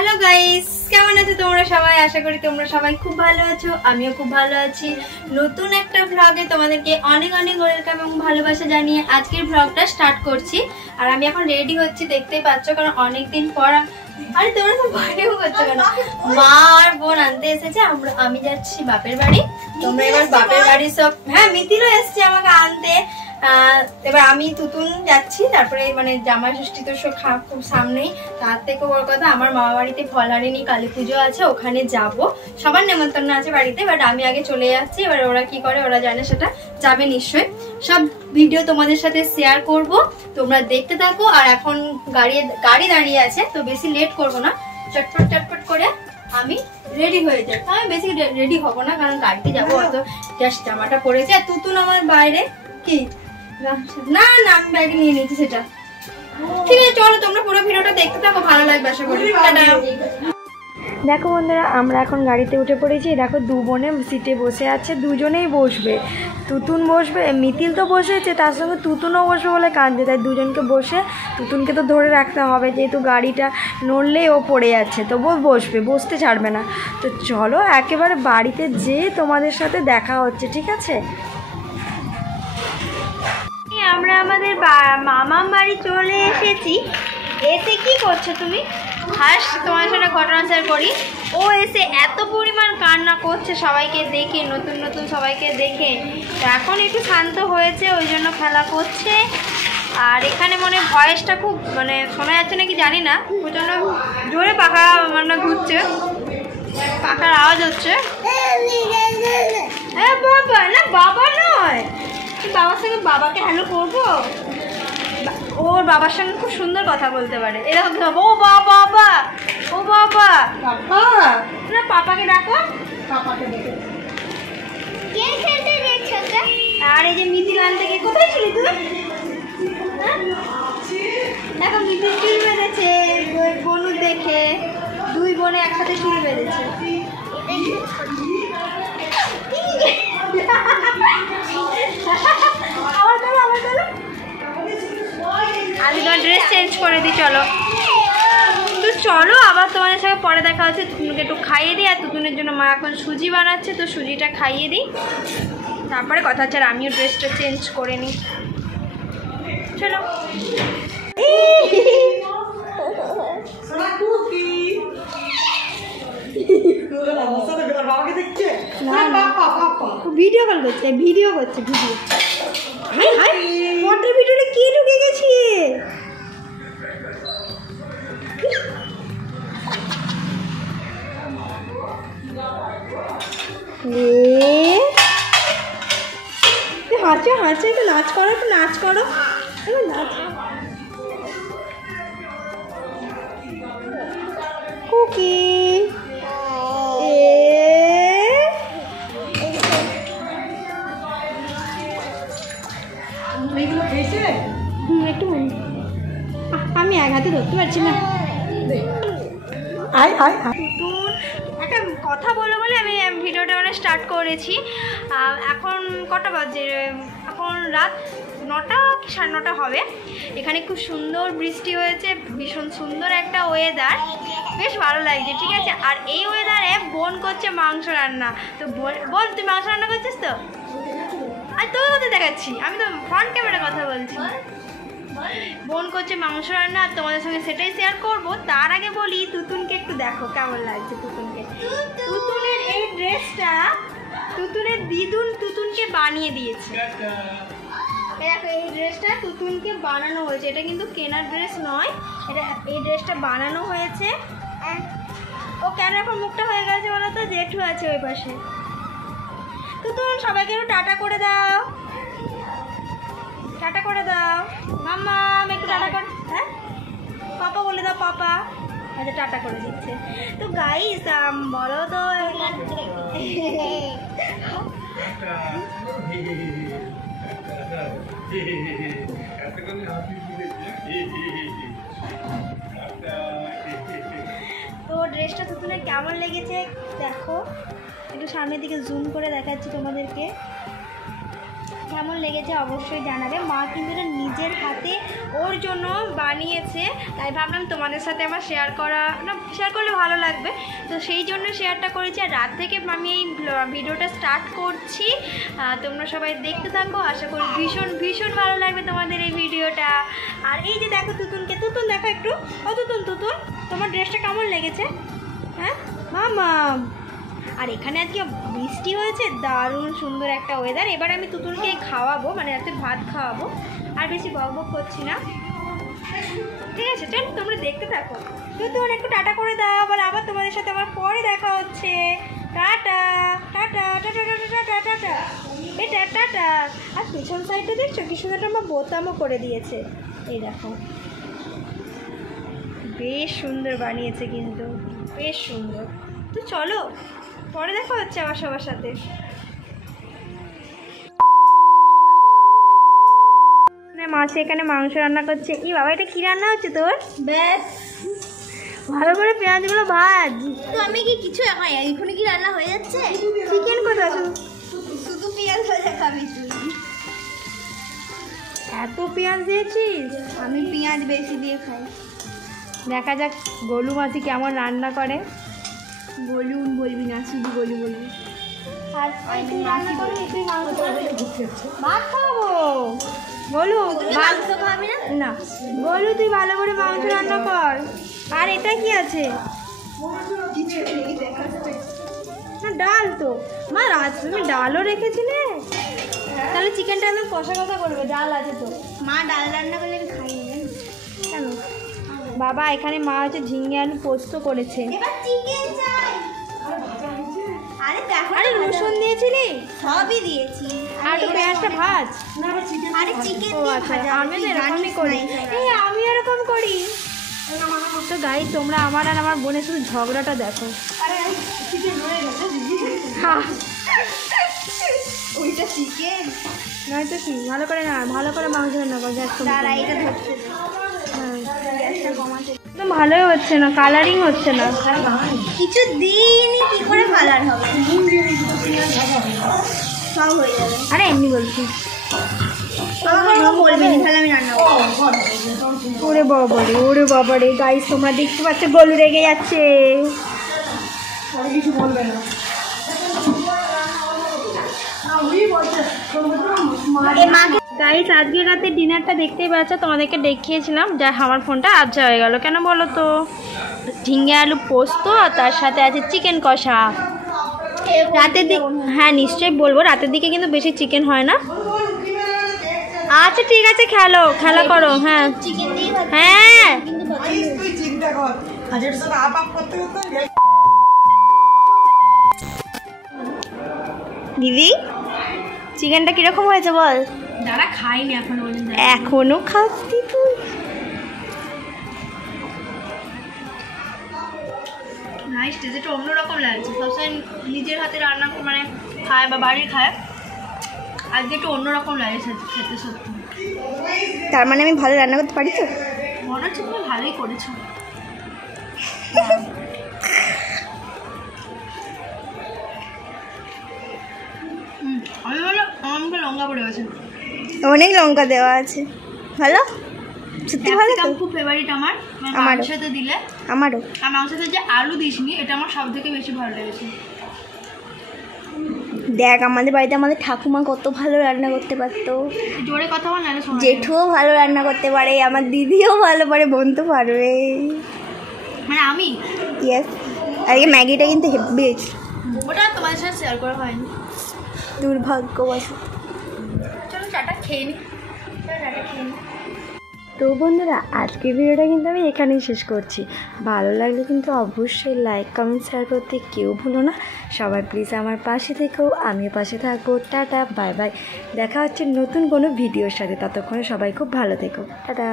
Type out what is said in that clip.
Hello guys, কেমন আছো তোমরা সবাই? আশা করি তোমরা সবাই খুব ভালো আছো, আমিও খুব ভালো আছি। নতুন একটা ভ্লগে তোমাদেরকে অনেক অনেক ওয়েলকাম এবং ভালোবাসা জানিয়ে আজকের ভ্লগটা স্টার্ট করছি। আর আমি এখন রেডি হচ্ছি, দেখতেই পাচ্ছ, কারণ অনেকদিন পর। আরে তোমরা তো ভয়ও করছো কেন? মা আর বোন আনতে এসেছে, আমি যাচ্ছি বাপের বাড়ি। তোমরা এবার বাপের বাড়ি সব, হ্যাঁ মিতিরও এসছে আমাকে আনতে। এবার আমি তুতুন যাচ্ছি, তারপরে মানে জামাই ষষ্ঠী তো খুব সামনেই। তার থেকে বড় কথা, আমার মামা বাড়িতে ফলহারিণী কালী পুজো আছে, ওখানে যাব। সবার নেমন্তন্ন আছে বাড়িতে, বাট আমি আগে চলে যাচ্ছি। এবার ওরা কি করে ওরা জানে, সেটা যাবে নিশ্চয়ই। সব ভিডিও তোমাদের সাথে শেয়ার করব, তোমরা দেখতে থাকো। আর এখন গাড়ি দাঁড়িয়ে আছে, তো বেশি লেট করব না, চটপট চটপট করে আমি রেডি হয়ে যাই। আমি বেশি রেডি হব না, কারণ গাড়িতে যাবো। অত জাস্ট জামাটা পরেছে। আর তুতুন আমার বাইরে কি না না, আমি ব্যাগে নিয়ে নিয়েছি সেটা। ঠিক আছে, চলো তোমরা পুরো ভিডিওটা দেখতে থাকো, ভালো লাগবে আশা করি। দেখো বন্ধুরা, আমরা এখন গাড়িতে উঠে পড়েছি। দেখো দু বোনে সিটে বসে আছে, দুজনেই বসবে। তুতুন বসবে, মিতিল তো বসেছে, তার সঙ্গে তুতুনও বসবে বলে কাঁদছে। তাই দুজনকে বসে, তুতুনকে তো ধরে রাখতে হবে, যেহেতু গাড়িটা নড়লেই ও পড়ে যাচ্ছে, তবুও বসবে, বসতে ছাড়বে না। তো চলো একেবারে বাড়িতে যেয়ে তোমাদের সাথে দেখা হচ্ছে, ঠিক আছে? আমরা আমাদের মামার বাড়ি চলে এসেছি। এসে কি করছো তুমি? ফার্স্ট তোমার সাথে ঘটনা শেয়ার করি। ও এসে এত পরিমাণ কান্না করছে সবাইকে দেখে, নতুন নতুন সবাইকে দেখে। এখন একটু শান্ত হয়েছে, ওই জন্য খেলা করছে। আর এখানে মনে ভয়েসটা খুব মানে শোনা যাচ্ছে নাকি জানি না, প্রচণ্ড জোরে পাখা মানে ঘুরছে, পাখার আওয়াজ হচ্ছে। হ্যাঁ বাবা, না বাবা নয়, বাবার সঙ্গে বাবাকে হ্যালো করবো। ওর বাবার সঙ্গে খুব সুন্দর কথা বলতে পারে, এরকম ও বাবা, ও বাবা, না পাপাকে ডাকো। আর এই যে মিথিল আনতে গিয়ে কোথায় ছিলি তুই? দেখো মিথিল চুল বেঁধেছে বনু দেখে, দুই বোনে একসাথে চুল বেঁধেছে। আমি তোমার ড্রেস চেঞ্জ করে দিই, চলো তো চলো আবার তোমাদের সঙ্গে পরে দেখা হচ্ছে। তুতুনকে একটু খাইয়ে দিই, আর তুতুনের জন্য মা এখন সুজি বানাচ্ছে, তো সুজিটা খাইয়ে দিই, তারপরে কথা হচ্ছে। আর আমিও ড্রেসটা চেঞ্জ করে নিই, চলো। ভিডিও কল করছে, ভিডিও করছে, ভিডিও। ওয়াটার ভিডিওতে কি ঢুকে গেছি? হাঁচো হাঁচো, একটু নাচ করো, একটু নাচ করো, নাচ। কুকি একটু আমি এক হাতে ধরতে পারছি না। একটা কথা বলে আমি ভিডিওটা মানে স্টার্ট করেছি। এখন কটা বাজে? এখন রাত 9টা কি 9:30 হবে। এখানে খুব সুন্দর বৃষ্টি হয়েছে, ভীষণ সুন্দর একটা ওয়েদার, বেশ ভালো লাগছে, ঠিক আছে। আর এই ওয়েদারে বোন করছে মাংস রান্না। তো বোন তুই মাংস রান্না করছিস তো? আর তোর কথা দেখাচ্ছি, আমি তো ফ্রন্ট ক্যামেরা কথা বলছি। বোন করছে মাংস রান্না, আর তোমাদের সঙ্গে সেটাই শেয়ার করবো। তার আগে বলি, তুতুনকে একটু দেখো কেমন লাগছে তুতুনকে। তুতুনের এই ড্রেসটা তুতুনের দিদুন তুতুনকে বানিয়ে দিয়েছে। দেখো এই ড্রেসটা তুতুনকে বানানো হয়েছে, এটা কিন্তু কেনার ড্রেস নয়, এটা এই ড্রেসটা বানানো হয়েছে। ও কেন এখন মুখটা হয়ে গেছে বলো তো? জেঠু আছে ওই পাশে। তুতুন সবাইকে একটু টাটা করে দাও, টাটা করে দাও। মাম্মা আমি একটু টাটা কর, হ্যাঁ পাপা বলে দাও, পাপা। আচ্ছা টাটা করে দিচ্ছে। তো গাইস বলো তো, তো ড্রেসটা তুতুনের কেমন লেগেছে দেখো, একটু সামনের দিকে জুম করে দেখাচ্ছি তোমাদেরকে। কেমন লেগেছে অবশ্যই জানাবে। মা কিন্তু এটা নিজের হাতে ওর জন্য বানিয়েছে, তাই ভাবলাম তোমাদের সাথে আমার শেয়ার করলে ভালো লাগবে, তো সেই জন্য শেয়ারটা করেছি। আর রাত থেকে আমি এই ভিডিওটা স্টার্ট করছি, তোমরা সবাই দেখতে থাকো, আশা করি ভীষণ ভীষণ ভালো লাগবে তোমাদের এই ভিডিওটা। আর এই যে দেখো তুতুনকে, তুতুন দেখো একটু, ও তুতুন তোমার ড্রেসটা কেমন লেগেছে? হ্যাঁ মামা, আর এখানে আজকে বৃষ্টি হয়েছে, দারুণ সুন্দর একটা ওয়েদার। এবার আমি তুতুনকে খাওয়াবো, মানে রাতে ভাত খাওয়াবো, আর বেশি বকবক করছি না, ঠিক আছে? চল তোমরা দেখতে থাকো। তুতুন একটু টাটা করে দাও, আবার তোমাদের সাথে আমার পরে দেখা হচ্ছে। Tata tata tata tata tata tata, এটা টাটা। আর পেছন সাইডটা দেখছো কি সুন্দর আমার বোতামও করে দিয়েছে, এই দেখো বেশ সুন্দর বানিয়েছে, কিন্তু বেশ সুন্দর। তো চলো পরে দেখা হচ্ছে আমার সবার সাথে। মাছ এখানে মাংস রান্না করছে। ই বাবা, এটা কি রান্না হচ্ছে তোর? ব্যাস ভালো করে পেঁয়াজগুলো ভাজ। তো আমি কি কিছু এখানে কি রান্না হয়ে যাচ্ছে? চিকেন কোথায়? শুধু পেঁয়াজ ভাজা খাবি তুই? এত পেঁয়াজ দিয়েছিস? আমি পেঁয়াজ বেশি দিয়ে খাই। দেখা যাক গোলু মাছি কেমন রান্না করে। গোলু বলবি না, শুধু গোলু বলবি। আর তুই রান্না করবি, তুই মাংস ভাত খাবো। গোলু মাংস খাবি না? না গোলু, তুই ভালো করে মাংস রান্না কর। আর এটা কি আছে? না ডাল তো মা, তুমি ডালও রেখেছিলে? তাহলে চিকেনটা আমি কষা কষা করবে, ডাল আছে তো। মা ডাল রান্না করলে আমি খাই না। কেন বাবা? এখানে মা হচ্ছে ঝিঙে আলু পোস্ত করেছে। আরে রসুন দিয়েছিলি? সবই দিয়েছি। আর একটু পেঁয়াজটা ভাজ। আরে চিকেন দিয়ে ভাজা, আমি এরকমই করি। আমি এরকম করি। তো গাই তোমরা আমার আর আমার বোনের শুধু ঝগড়াটা দেখো। ওইটা চিকেন নয়তো কি? ভালো করে না, ভালো করে মাংস রান্না কর। এটা ধরছে, ভালোই হচ্ছে না, কালারিং হচ্ছে না। কিছু দিনই কি করে কালার হবে? সব হয়ে যাবে। আরে এমনি বলছি, ওরে বাবারে, ওরে বাবারে গাইস, তোমরা দেখতে পাচ্ছ গোলু রেগে যাচ্ছে। কিছু বলবে না গাইস। আজকে রাতে ডিনারটা দেখতেই পাচ্ছ, তোমাদেরকে দেখিয়েছিলাম, যা আমার ফোনটা আবছা হয়ে গেল কেন বলো তো? ঝিঙে আলু পোস্ত, আর তার সাথে আছে চিকেন কষা। রাতের দিকে, হ্যাঁ নিশ্চয়ই বলবো, রাতের দিকে কিন্তু বেশি চিকেন হয় না। আচ্ছা ঠিক আছে, খেলা করো। হ্যাঁ হ্যাঁ দিদি, চিকেনটা কিরকম হয়েছে বল? দাঁড়া, খাইনি এখনো খাচ্ছি তুই? নাইস টেস্ট, এটা অন্যরকম লাগছে। সবসময় নিজের হাতে রান্না মানে খায় বা বাড়ির খায়, আজকে একটু অন্যরকম লাগছে খেতে সত্যি। তার মানে আমি ভালো রান্না করতে পারি তো? মনে হচ্ছে তুমি ভালোই করেছো। আমি বলো আমাকে লঙ্কা পড়ে গেছে, অনেক লঙ্কা দেওয়া আছে। ভালো সত্যি ভালো তো? খুব ফেভারিট আমার, মাংসতে দিলে। আমারও। আর মাংসতে যে আলু দিসনি, এটা আমার সব থেকে বেশি ভালো লেগেছে। দেখ আমাদের বাড়িতে আমাদের ঠাকুমা কত ভালো রান্না করতে পারতো। জোরে কথা বল, নাহলে শোনা। জেঠুও ভালো রান্না করতে পারে, আমার দিদিও ভালো পারে, বোন তো পারবে। মানে আমি? ইয়েস। আজকে ম্যাগিটা কিন্তু হেভি, ওটা তোমাদের সাথে শেয়ার করা হয়নি, দুর্ভাগ্যবশত। চলো টাটা খেয়ে নি। তো বন্ধুরা, আজকের ভিডিওটা কিন্তু আমি এখানেই শেষ করছি। ভালো লাগলে কিন্তু অবশ্যই লাইক কমেন্ট শেয়ার করতে কেউ ভুলো না। সবাই প্লিজ আমার পাশে থেকেও, আমিও পাশে থাকবো। টাটা বাই বাই, দেখা হচ্ছে নতুন কোনো ভিডিওর সাথে। ততক্ষণে সবাই খুব ভালো থেকো। টাটা।